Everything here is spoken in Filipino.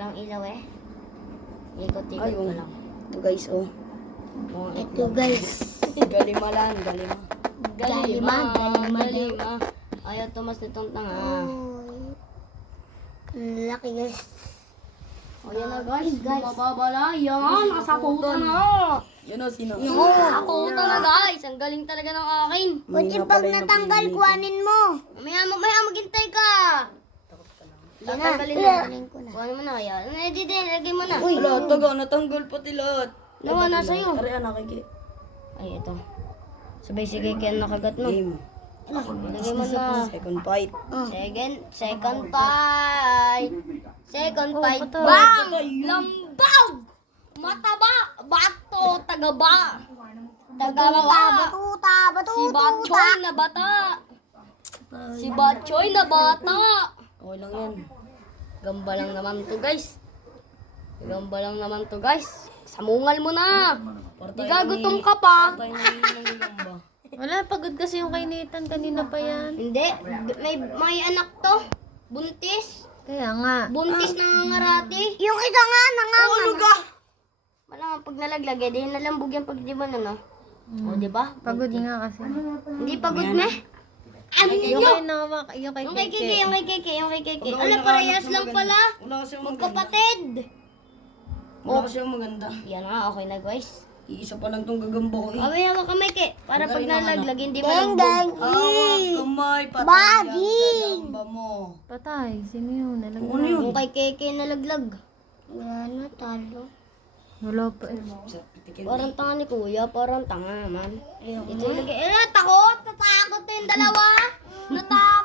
Walang ilaw eh. Ikot-ikot Ay, ko oh. lang. Ito guys, oh. Ito guys. Galima lang, galima. Galima. Galima. Ayaw tumas nitong tanga. Laki guys. O yan na guys. Mababala. Yan. Nasakutan na. Yun o, sino? Nasakutan na guys. Ang galing talaga ng akin. Buti pag natanggal, kuhanin mo. Mamaya maghintay ka. Yan na. Tatanggalin na. Kuhanin ko na. Kuhanin mo na kaya. Dito, lagay mo na. Wala, taga, natanggal pati lahat. Nawa na sa'yo. Ari, anak, kiki. Ay, ito. Sabay sige kaya nakagat no. Game. Lagay mo na. Second fight. Second fight. Second fight. patay. Bang! Patay yun. Lambag! Mataba! Bato! Tagaba! Tagaba! Batuta, Si batuta. Batchoy na bata! Si Batchoy na bata! Okay lang yan. Gamba lang naman to guys. Gamba lang naman to guys. Samungal mo na! Di gagutom ka pa! Patay na yun ng gamba. Wala, pagod kasi yung kay Nathan. Kanina pa yan. Hindi. May anak to. Buntis. Kaya nga. Buntis na nangarati. Yung isa nga, nangangan. ka? Malamang pag nalaglag, di nalambog yan pag di ba na, no? O, di ba? Pagod nga kasi. Hindi pagod na. Ano Yung nyo? kay Noah, yung kay Yung kay Kiki, Keke. yung kay Kiki, yung kay Kiki. Pag Ala, ako parehas nakahanap lang ng pala. Wala kasi yung maganda. Magkapatid. Wala kasi yung maganda. Yan nga, okay na guys. Iisa pa lang tong gagamba ko eh. Kami hawak kamay, Ki. Para pag nalaglag, hindi Deng, malambog. deng. Awak kamay, patay Baging. ang gagamba mo. Patay. Sino yun? Ano Nalaglag. yun? Yung kay Kiki nalaglag. Wala na, talo. Wala pa eh. Parang tanga ni Kuya, parang tanga man. Ito yung lagay. Takot! Natakot na yung dalawa! Natakot!